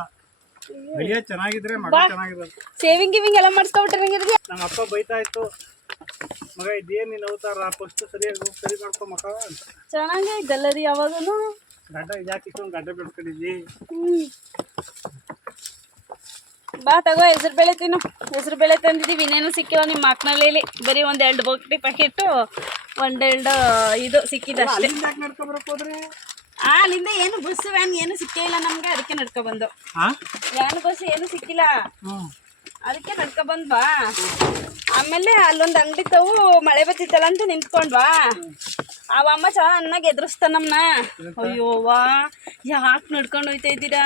Speaker 6: ಅಳಿಯ ಚೆನ್ನಾಗಿದ್ರೆ ಮಗ ಚೆನ್ನಾಗಿರೋದು.
Speaker 2: ಸೇವಿಂಗ್ ಗಿವಿಂಗ್ ಎಲ್ಲ ಮಾಡಿಸ್ಕೊಬಿಟ್ರೆ
Speaker 6: ನಮ್ಮ ಅಪ್ಪ ಬೈತಾ ಇತ್ತು ಮಗ ಇದೇನು ನೀನು ಅವತಾರ? ಫಸ್ಟ್ ಸರಿಯಾಗಿ ಹೋಗಿ ಸರಿ ಮಾಡ್ಕೊ ಅಂತ.
Speaker 2: ಚೆನ್ನಾಗೇ ಇದ್ದಲ್ಲ ರೀ ಯಾವಾಗನು
Speaker 6: ಗಡ್ಡ ಇದಾಕಿ ಇಟ್ಕೊಂಡು ಗಡ್ಡ ಬೆಳ್ಕೊಂಡಿದ್ವಿ
Speaker 2: ಬಾ ತಗೋ ಹೆಸರು ಬೇಳೆ ತಿನ್ನು. ಹೆಸರು ಬೇಳೆ ತಂದಿದ್ದೀವಿ. ಇನ್ನೇನು ಸಿಕ್ಕಿವ ನಿಮ್ಮ ಮಕ್ಕಳಲ್ಲಿ ಬರೀ ಒಂದು ಎರಡು ಬೊಕ್ಟಿ ಪ್ಯಾಕೆಟು ಒಂದೆರಡು ಇದು ಸಿಕ್ಕಿದೆ ಅಷ್ಟೇ.
Speaker 6: ಅಲ್ಲಿಂದ
Speaker 2: ಏನು ಬಸ್ ವ್ಯಾನ್ ಏನು ಸಿಕ್ಕೇ ಇಲ್ಲ ನಮ್ಗೆ ಅದಕ್ಕೆ ನಡ್ಕೊ ಬಂದು. ವ್ಯಾನ್ ಬಸ್ ಏನು ಸಿಕ್ಕಿಲ್ಲ. ಅದಕ್ಕೆ ನಡ್ಕ ಬಂದ್ವಾ ಆಮೇಲೆ ಅಲ್ಲೊಂದು ಅಂಗಡಿ ತವು ಮಳೆ ಬತ್ತಿತ್ತಲ್ಲ ಅಂತ ನಿಂತ್ಕೊಂಡ್ವಾ ಅವ ಅಮ್ಮ ಚೆನ್ನಾಗಿ ಎದುರಿಸ್ತಾನ ನಮ್ನ. ಅಯ್ಯೋವಾ ಯಾಕೆ ನಡ್ಕೊಂಡು ಹೋಯ್ತಾ ಇದ್ದೀರಾ?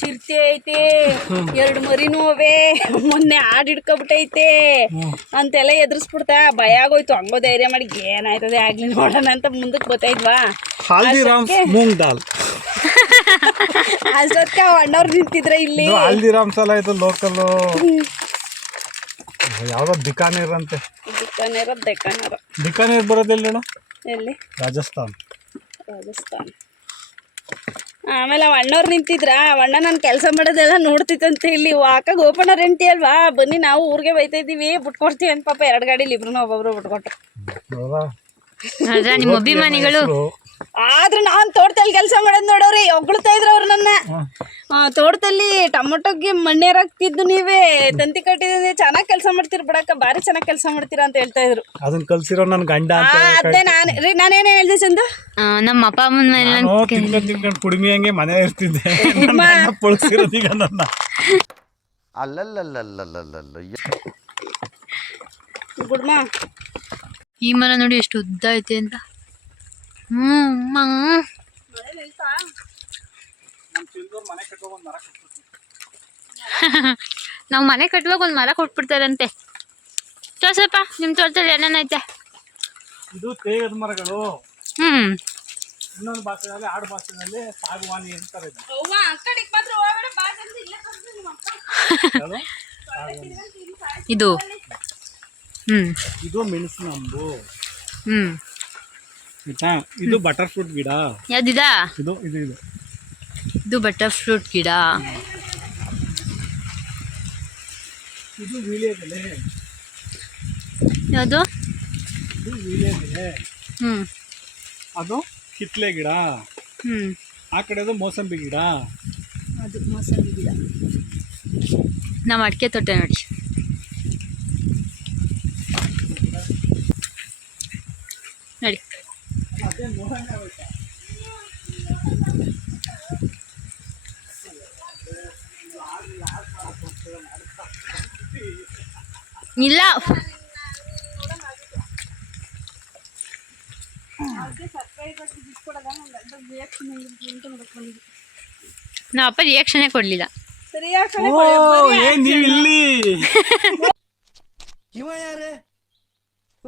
Speaker 2: ಚಿರ್ತೆ ಐತೆ. ಎರಡು ಮರಿನೂ ಅವೇ ಮೊನ್ನೆ ಆಡ್ ಹಿಡ್ಕೊಬಿಟ್ಟೈತೆ. ಅಂತೆಲ್ಲ ಎದುರಿಸ್ಬಿಡ್ತಾ. ಭಯ ಆಗೋಯ್ತು. ಹಂಗೋ ಧೈರ್ಯ ಮಾಡಿ ಏನಾಯ್ತದೆ ಆಗ್ಲಿ ನೋಡೋಣ ಅಂತ ಮುಂದಕ್ಕೆ ಗೊತ್ತಾಯ್ತವಾ
Speaker 6: ಹಲ್ದಿರಾಮ್ಸ್ ಮೂಂಗ್ ದಾಲ್.
Speaker 2: ಅಷ್ಟೊತ್ತಿಗೆ ಅಣ್ಣವ್ರು ನಿಂತಿದ್ರೆ ಇಲ್ಲಿ.
Speaker 6: ಇದು ಹಲ್ದಿರಾಮ್ಸ್ ಅಲ್ಲ ಇದು ಲೋಕಲ್ ಯಾವ್ದೋ ಬಿಕಾನೇರ್ ಅಂತೆ.
Speaker 2: ಬಿಕಾನೇರ ದೆಕ್ಕನಾರ
Speaker 6: ಬಿಕಾನೇರ್ ಬರೋದಿಲ್ಲ
Speaker 2: ಎಲ್ಲಿ
Speaker 6: ರಾಜಸ್ಥಾನ್.
Speaker 2: ರಾಜಸ್ಥಾನ್. ಆಮೇಲೆ ಅವ ಅಣ್ಣವ್ರು ನಿಂತಿದ್ರ ಅಣ್ಣ ನಾನು ಕೆಲಸ ಮಾಡೋದೆಲ್ಲ ನೋಡ್ತಿತ್ತಂತ ಇಲ್ಲಿ ವಾಕಾಗ ಓಪನ್ ರೆಂಟಿ ಅಲ್ವಾ? ಬನ್ನಿ ನಾವು ಊರಿಗೆ ಬೈತಾ ಇದ್ದೀವಿ ಬಿಟ್ಕೊಡ್ತೀವಿ ಅಂತ ಪಾಪ ಎರಡು ಗಾಡಿಲಿ ಇಬ್ರು ಒಬ್ಬೊಬ್ರು ಬಿಟ್ಕೊಟ್ರು.
Speaker 1: ನಿಮ್ಮ ಅಭಿಮಾನಿಗಳು.
Speaker 2: ಆದ್ರೆ ನಾನು ತೋಟದಲ್ಲಿ ಕೆಲಸ ಮಾಡೋದ್ ನೋಡೋರಿ ಹೊಗಳ್ತಾ ಇದ್ರ ಅವ್ರು ನನ್ನ. ತೋಟದಲ್ಲಿ ಟೊಮೊಟೊಗೆ ಮಣ್ಣೇರಾಕ್ತಿದ್ದು ನೀವೇ. ತಂತಿ ಕಟ್ಟಿದ್ರೆ ಚೆನ್ನಾಗಿ ಕೆಲಸ ಮಾಡ್ತೀರಿ ಬಿಡಕ್ಕ ಬಾರಿ ಚೆನ್ನಾಗಿ ಕೆಲಸ ಮಾಡ್ತೀರಾ ಅಂತ ಹೇಳ್ತಾ ಇದ್ರು.
Speaker 6: ಅದನ್ನ ಕಲ್ಸಿರೋ ನನ್ ಗಂಡ
Speaker 2: ಆ, ಅದೇ ನಾನು. ರೀ ನಾನೇನೇ ಹೇಳ್ದೆ ಚಂದು?
Speaker 1: ಆ, ನಮ್ಮ ಅಪ್ಪ ಅಮ್ಮನ ಮೇಲೆ
Speaker 6: ನಾನು ತಿನ್ಕೊಂಡ್ ತಿನ್ಕೊಂಡ್ ಕುಡಿಮಿ ಹಂಗೆ ಮನೆ ಇರ್ತಿದ್ದೆ. ನನ್ನ ಗಂಡ ನನ್ನ.
Speaker 3: ಅಲ್ಲಲ್ಲಲ್ಲಲ್ಲಲ್ಲಲ್ಲ
Speaker 2: ಗುಡ್ಮಾ.
Speaker 1: ಈ ಮರ ನೋಡಿ ಎಷ್ಟು ಉದ್ದ ಐತೆ ಅಂತ. ಹ್ಮ್. ನಾವು ಮನೆ ಕಟ್ಟುವಾಗ ಒಂದು ಮರ ಕೊಟ್ಬಿಡ್ತಾರಂತೆ. ತೋರ್ಸಪ್ಪ ನಿಮ್ಮ ತೋಟದಲ್ಲಿ ಏನೇನೈತೆ
Speaker 6: ಇದು ತೇಗದ ಮರಗಳು.
Speaker 1: ಹ್ಮ್.
Speaker 6: ಇನ್ನೊಂದು ಭಾಷೆಯಲ್ಲಿ ಆಡು ಭಾಷೆಯಲ್ಲಿ ಸಾಗುವಾನಿ ಅಂತಾರೆ ಇದು.
Speaker 1: ಹ್ಮ್.
Speaker 6: ಇದು ಮೆಣಸಿನ ಅಂಬು.
Speaker 1: ಹ್ಮ್.
Speaker 6: ಆಯ್ತಾ? ಇದು ಬಟರ್ ಫ್ರೂಟ್ ಗಿಡ?
Speaker 1: ಯಾವ್ದಿದಾ?
Speaker 6: ಇದು ಇದು ಇದು.
Speaker 1: ಇದು ಬಟರ್ ಫ್ರೂಟ್ ಗಿಡ?
Speaker 6: ಇದು ವೀಳ್ಯದೆಲೆ
Speaker 1: ಯಾವುದು?
Speaker 6: ಇದು ವೀಳ್ಯದೆಲೆ
Speaker 1: ಹ್ಮ್.
Speaker 6: ಅದು ಕಿತ್ಲೆ ಗಿಡ?
Speaker 1: ಹ್ಮ್.
Speaker 6: ಆ ಕಡೆದು ಮೋಸಂಬಿ ಗಿಡ?
Speaker 1: ಅದು ಮೋಸಂಬಿ ಗಿಡ. ನಮ್ಮ ಅಡಿಕೆ ತೋಟ ನೋಡಿ ನೋಡಿ ಇಲ್ಲ ನಮ್ಮ ಅಪ್ಪ ರಿಯಾಕ್ಷನೇ ಕೊಡಲಿಲ್ಲ
Speaker 2: ಸರಿ ಆ ಕಡೆ
Speaker 6: ಓ ಏನ್ ನೀವು ಇಲ್ಲಿ
Speaker 5: ಇವ ಯಾರೇ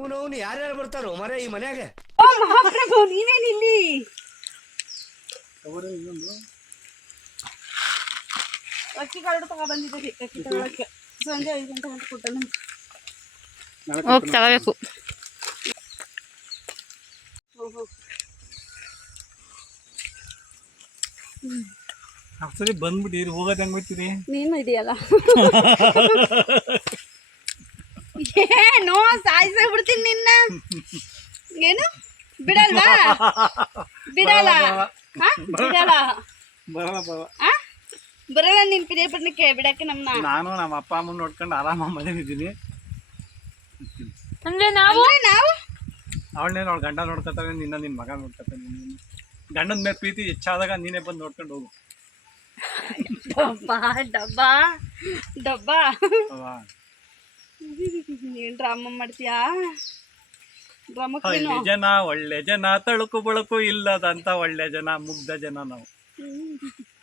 Speaker 5: ಇವನು ಅವನು ಯಾರ್ಯಾರು ಬರ್ತಾರೋ? ಮರ ಈ ಮನ್ಯಾಗ.
Speaker 2: ಓ ಮಹಾಪ್ರಭು ನೀವೇನ್ ಇಲ್ಲಿ? ಅಕ್ಕಿ ಕಾರ್ಡ್ ತಗೋ ಬಂದಿದ್ದೀರಿ ಅಕ್ಕಿ ತಗೊಳಕ್ಕೆ. ಸಂಜೆ ಐದು ಗಂಟೆ ಗಂಟೆ ಕೊಟ್ಟ
Speaker 1: ಹೋಗಿ ತಗೋಬೇಕು.
Speaker 6: ಸರಿ ಬಂದ್ಬಿಟ್ಟಿರಿ ಹೋಗೋದ್ ಹೆಂಗ್ ಬಿಡ್ತೀರಿ
Speaker 2: ನೀನು ಇದೆಯಲ್ಲ? ಏನೋ ಸಾಯಿಸೇ ಬಿಡ್ತೀನಿ ನಿನ್ನ. ಏನು? ಬಿಡಲ್ವಾ? ಬಿಡಲ್ಲ. ಹಾ? ಬಿಡಲ್ಲ.
Speaker 6: ಬರಲ್ಲ
Speaker 2: ನಿನ್ ಪಿರಿಯ ಪಟ್ಟಣಕ್ಕೆ ಬಿಡಕ್ಕೆ ನಮ್ಮನ್ನ
Speaker 6: ನಾನು ನಮ್ಮ ಅಪ್ಪ ಅಮ್ಮನ ನೋಡ್ಕೊಂಡು ಆರಾಮ ಮನೇಲಿದ್ದೀನಿ.
Speaker 1: ಅಂದ್ರೆ ನಾವು?
Speaker 2: ಅಂದ್ರೆ ನಾವು?
Speaker 6: ಅವಳನ್ನೇ ಅವಳ ಗಂಡ ನೋಡ್ಕೊತಾನೆ ನಿನ್ನ ನಿನ್ನ ಮಗ ನೋಡ್ಕೊತಾನೆ ಗಂಡನ ಮೇಲೆ ಪ್ರೀತಿ ಹೆಚ್ಚಾದಾಗ ನೀನೇ ಬಂದು ನೋಡ್ಕೊಂಡು ಹೋಗು.
Speaker 2: ಡಬ್ಬಾ ಡಬ್ಬಾ ಡಬ್ಬಾ? ನೀನ್ ಡ್ರಾಮ ಮಾಡ್ತೀಯಾ? ಡ್ರಾಮಾ
Speaker 6: ಹಳ್ಳಿ ಜನ ಒಳ್ಳೆ ಜನ ತಳುಕು ಬಳಕು ಇಲ್ಲದಂತ ಒಳ್ಳೆ ಜನ ಮುಗ್ಧ ಜನ ನಾವು.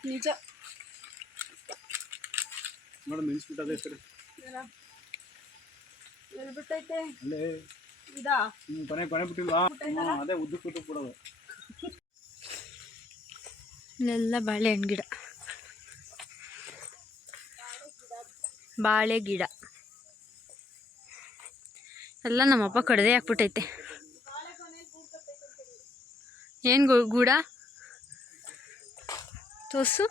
Speaker 2: ನಿಜ.
Speaker 6: ನೋಡು ಮೆಣಸ್ಬಿಟ್ಟದೆ ಸರಿ.
Speaker 2: ಹೇಳ್ಬಿಟ್ಟೈತೆ.
Speaker 6: ಅಲ್ಲೇ.
Speaker 2: ಇದಾ?
Speaker 6: ಹ್ಮ್, ಕೊನೆ ಕೊನೆ ಬಿಟ್ಟಿಲ್ವಾ? ಅದೇ ಉದ್ದು
Speaker 1: ಇಲ್ಲೆಲ್ಲ ಬಾಳೆಹಣ್ಣು ಗಿಡ. ಬಾಳೆ ಗಿಡ. ಎಲ್ಲ ನಮ್ಮಪ್ಪ ಕಡ್ದೆ ಹಾಕ್ಬಿಟ್ಟೈತೆ ಏನು ಗೂಡ? ತೋಸು.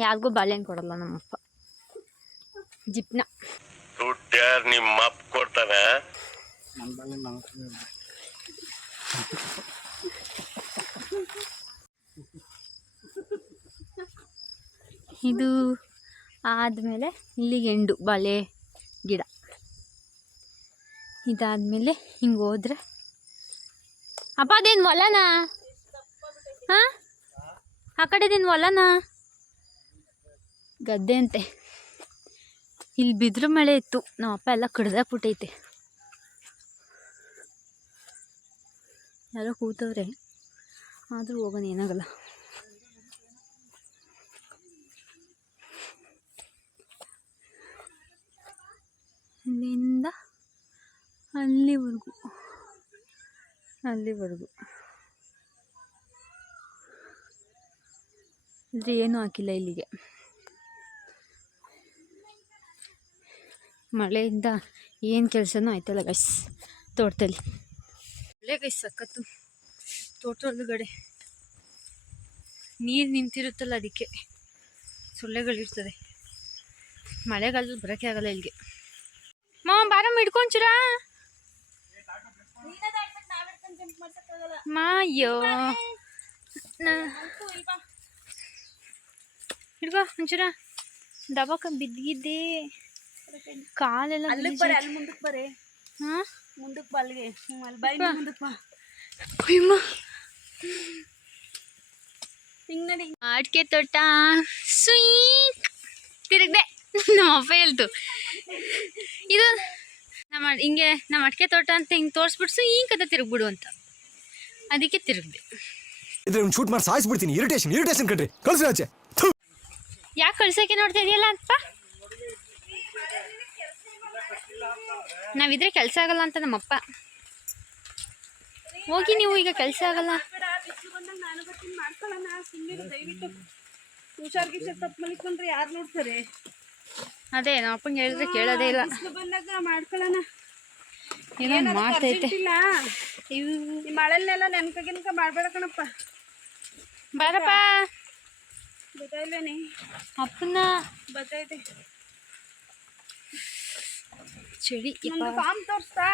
Speaker 1: ಯಾರಿಗೂ ಬಾಳೆಹಣ್ಣು ಕೊಡಲ್ಲ ನಮ್ಮಪ್ಪ. ಜಿಪ್ನ.
Speaker 3: ದುಡ್ಡು ಯಾರು ನಿಮ್ಮ
Speaker 6: ತಿನ್ನೋದು.
Speaker 1: ಇದು ಆದಮೇಲೆ ಇಲ್ಲಿ ಎಂಡು ಬಾಳೆ ಗಿಡ. ಇದಾದಮೇಲೆ ಹಿಂಗೆ ಹೋದ್ರೆ. ಅಪ್ಪ ಅದೇನು ಹೊಲನಾ? ಹಾಂ? ಆ ಕಡೆದೇನು ಹೊಲನಾ? ಗದ್ದೆ ಅಂತೆ ಇಲ್ಲಿ ಬಿದ್ರ ಮಳೆ ಇತ್ತು. ನಮ್ಮ ಅಪ್ಪ ಎಲ್ಲ ಕಡ್ದಾಕ್ಬಿಟ್ಟೈತೆ ಯಾರೋ ಕೂತವ್ರೆ. ಆದರೂ ಹೋಗೋಣ, ಏನಾಗಲ್ಲ. ಇಲ್ಲಿಂದ ಅಲ್ಲಿವರೆಗೂ. ಅಲ್ಲಿವರೆಗೂ. ಅಂದರೆ ಏನೂ ಹಾಕಿಲ್ಲ ಇಲ್ಲಿಗೆ. ಮಳೆಯಿಂದ ಏನು ಕೆಲಸನೂ ಆಯ್ತಲ್ಲ ಗೈಸ್ ತೋಟದಲ್ಲಿ. ಮಳೆ ಗೈಸ್ ಸಖತ್ತು. ತೋಟದೊಳಗಡೆ ನೀರು ನಿಂತಿರುತ್ತಲ್ಲ ಅದಕ್ಕೆ. ಸೊಳ್ಳೆಗಳಿರ್ತದೆ. ಮಳೆಗಾಲದಲ್ಲಿ ಬರೋಕ್ಕೆ ಆಗಲ್ಲ ಇಲ್ಲಿಗೆ. ಮಾವ ಬಾರಮ್ಮ ಹಿಡ್ಕೊಂತೀರ ಮಾಯೋ ಹಿಡ್ಕೋ, ಒಂಚೂರ. ದಬಕ ಬಿದ್ದಿದ್ದೆ. ಕಾಲೆಲ್ಲ
Speaker 2: ಅಲ್ಲಿಗೆ ಬರ್ರಿ ಅಲ್ಲಿ ಮುಂದಕ್ಕೆ ಬರ್ರಿ
Speaker 1: ಹಾಂ?
Speaker 2: ಮುಂದಕ್ಕೆ ಬಾ ಅಲ್ಲಿಗೆ. ಹ್ಞೂ ಅಲ್ಲಿ ಬೈ ಮುಂದಕ್ಕೆ ಬಾ.
Speaker 1: ಅಯ್ಯಮ್ಮ.
Speaker 2: ಹಿಂಗೆ ನಡಿ.
Speaker 1: ಅಡಿಕೆ ತೋಟ ಸ್ವೀಕ್ ತಿರುಗ್ದೆ. ನಮ್ಮ ಅಪ್ಪ ಹೇಳ್ತು. ಇದು ನಮ್ಮ ಹಿಂಗೆ ನಮ್ಮ ಅಡಿಕೆ ತೋಟ ಅಂತ ಹಿಂಗೆ ತೋರಿಸ್ಬಿಟ್ಟು ಸ್ವೀಕ್ ಅಂತ ತಿರುಗ್ಬಿಡು ಅಂತ. ಅದಕ್ಕೆ ತಿರುಗ್ದೆ.
Speaker 5: ಇದ್ರೆ ಶೂಟ್ ಮಾಡಿ ಸಾಯಿಸ್ಬಿಡ್ತೀನಿ. ಇರಿಟೇಷನ್ ಇರಿಟೇಷನ್ ಕಣ್ರಿ. ಕಳ್ಸಿ ಆಚೆ.
Speaker 1: ಯಾಕೆ ಕಳ್ಸೋಕೆ ನೋಡ್ತಾ ಇದೆಯಲ್ಲ ಅಂತ? ನಾವಿದ್ರೆ ಕೆಲಸ ಆಗಲ್ಲ ಅಂತ ನಮ್ಮಪ್ಪ. ಹೋಗಿ ನೀವು ಈಗ ಕೆಲಸ ಆಗಲ್ಲ.
Speaker 2: ಯಾರು ನೋಡ್ತಾರೆ
Speaker 1: ಅದೇ ನಮ್ಮ ಅಪ್ಪಂಗೆ ಹೇಳಿದ್ರೆ ಕೇಳೋದೇ ಇಲ್ಲ.
Speaker 2: ಬಂದಾಗ ಮಾಡ್ಕೊಳ್ಳೋಣ
Speaker 1: ಏನೋ ಮಾಡ್ತೈತೆ
Speaker 2: ಮಳೆಲ್ಲೆಲ್ಲ ಮಾಡ್ಬೇಡ ಕಣಪ್ಪ.
Speaker 1: ಬಾರಪ್ಪ.
Speaker 2: ಗೊತ್ತಾಯಿಲ್ಲೇನೆ
Speaker 1: ಅಪ್ಪನ
Speaker 2: ಬತ್ತೈತೆ
Speaker 1: ಚಳಿ
Speaker 2: ಫಾರ್ಮ್ ತೋರಿಸ್ತಾ?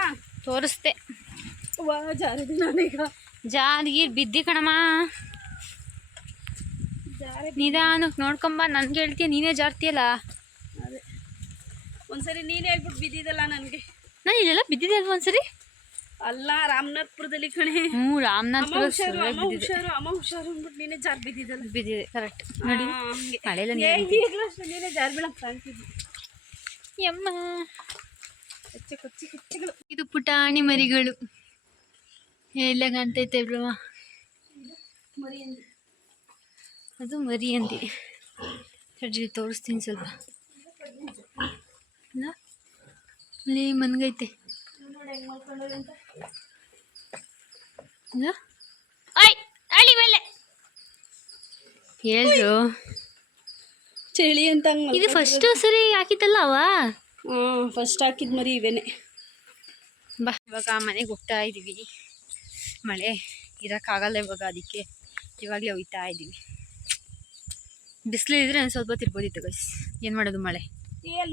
Speaker 1: ತೋರಿಸ್ದೆ
Speaker 2: ವಾ ಜಾರಿದೆ ನಾನೀಗ.
Speaker 1: ಜಾದಗೀರ್ ಬಿದ್ದಿ ಕಣಮ್ಮ.
Speaker 2: ನಿಧಾನ
Speaker 1: ನಿಧಾನಕ್ಕೆ ನೋಡ್ಕೊಂಬ ನನ್ಗೆ ಹೇಳ್ತೀಯ ನೀನೇ ಜಾರ್ತಿಯಲ್ಲ
Speaker 2: ಅದೇ. ಒಂದ್ಸರಿ ನೀನೇ ಹೇಳ್ಬಿಟ್ಟು ಬಿದ್ದಿದ್ದಲ್ಲ ನನಗೆ.
Speaker 1: ನಾನು ಇಲ್ಲೆಲ್ಲ ಬಿದ್ದಿದೆ ಅಲ್ವಾ ಒಂದ್ಸರಿ?
Speaker 2: ಅಲ್ಲ ರಾಮನಾಥ್ಪುರದಲ್ಲಿ ಕಣೆ.
Speaker 1: ಹ್ಞೂ
Speaker 2: ಅಮ್ಮ
Speaker 1: ರಾಮನಾಥ್ಪುರ
Speaker 2: ಹುಷಾರು ಅಮ್ಮ ಹುಷಾರು ಅಮ್ಮ ಹುಷಾರು ಅಂದ್ಬಿಟ್ಟು ನೀನೇ ಜಾರ್ ಬಿದ್ದಿದ್ದಲ್ಲ.
Speaker 1: ಬಿದ್ದಿದೆ ಕರೆಕ್ಟ್ ನೋಡಿ. ಮಳೆಲ್ಲ
Speaker 2: ನೀನೇ ಜಾರ್
Speaker 1: ಯಮ್ಮ
Speaker 2: ಕೊಚ್ಚೆ ಕೊಚ್ಚಿ ಕೊಚ್ಚೆಗಳು
Speaker 1: ಇದು ಪುಟಾಣಿ ಮರಿಗಳು. ಎಲ್ಲ ಕಾಣ್ತೈತೆ ಬ್ರವ ಅದು ಮರಿ ಅಂದಿ ತಡ್ರಿ ತೋರಿಸ್ತೀನಿ ಸ್ವಲ್ಪ? ಅಲ್ಲಿ ಮನ್ಗೈತೆ. ಹೇಳ್ರು.
Speaker 2: ಚಳಿ ಅಂತ
Speaker 1: ಇದು ಫಸ್ಟ್ ಸರಿ ಹಾಕಿತ್ತಲ್ಲ ಅವ?
Speaker 2: ಫಸ್ಟ್ ಹಾಕಿದ ಮರಿ ಇವೇನೆ.
Speaker 1: ಬಾ ಇವಾಗ ಮನೆಗೆ ಹೋಗ್ತಾ ಇದ್ದೀವಿ ಮಳೆ ಇರೋಕ್ಕಾಗಲ್ಲ ಇವಾಗ ಅದಕ್ಕೆ. ಇವಾಗಲೇ ಹೋಗ್ತಾ ಇದ್ದೀವಿ ಬಿಸಿಲು ಇದ್ರೆ ಒಂದು ಸ್ವಲ್ಪ ತಿರ್ಬೋದಿತ್ತು ಗೈಸ್ ಏನು ಮಾಡೋದು ಮಳೆ?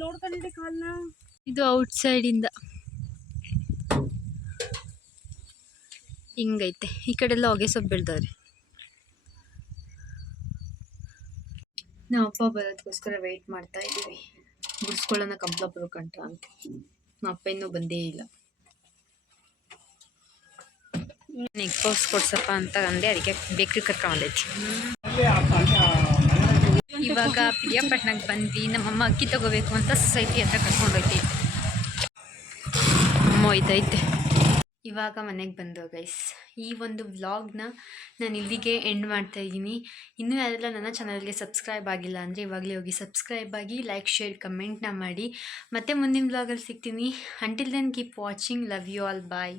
Speaker 2: ನೋಡ್ಕೊಂಡಿದ್ದೆ ಕಾಲ್ನ.
Speaker 1: ಇದು ಔಟ್ ಸೈಡಿಂದ ಹಿಂಗೈತೆ. ಈ ಕಡೆ ಎಲ್ಲ ಹೊಗೆ ಸೊಪ್ಪು ಬೆಳೆದವ್ರಿ ನಾವು ಅಪ್ಪ ಬರೋದಕ್ಕೋಸ್ಕರ ವೆಯ್ಟ್ ಮಾಡ್ತಾ ಇದ್ದೀವಿ ಬಿಡಿಸ್ಕೊಳ್ಳೋಣ ಕಂಪ್ಲಾಪುರ ಕಂಟ ಅಂತ. ನಮ್ಮ ಅಪ್ಪ ಇನ್ನೂ ಬಂದೇ ಇಲ್ಲ. ಪೌಸ್ ಕೊಡ್ಸಪ್ಪ ಅಂತ ಅಂದೆ, ಅದಕ್ಕೆ ಬೇಕ್ರಿ ಕರ್ಕೊಂಡೈತಿ ಇವಾಗ ಪ್ರಿಯಾಪಟ್ನಕ್ಕೆ ಬಂದ್ವಿ ನಮ್ಮಮ್ಮ ಅಕ್ಕಿ ತಗೋಬೇಕು ಅಂತ ಸೊಸೈಟಿ ಹತ್ರ ಕರ್ಕೊಂಡೋಯ್ತಿ ಅಮ್ಮ ಹೋಯ್ತೈತೆ ಇವಾಗ ಮನೆಗೆ ಬಂದೋ ಗೈಸ್ ಈ ಒಂದು ವ್ಲಾಗ್ನ ನಾನು ಇಲ್ಲಿಗೆ ಎಂಡ್ ಮಾಡ್ತಾ ಇದ್ದೀನಿ. ಇನ್ನೂ ಯಾರೆಲ್ಲ ನನ್ನ ಚಾನಲ್ಗೆ ಸಬ್ಸ್ಕ್ರೈಬ್ ಆಗಿಲ್ಲ ಅಂದರೆ ಇವಾಗಲೇ ಹೋಗಿ ಸಬ್ಸ್ಕ್ರೈಬ್ ಆಗಿ ಲೈಕ್ ಶೇರ್ ಕಮೆಂಟ್ನ ಮಾಡಿ. ಮತ್ತೆ ಮುಂದಿನ ವ್ಲಾಗಲ್ಲಿ ಸಿಗ್ತೀನಿ. Until then keep watching love you all bye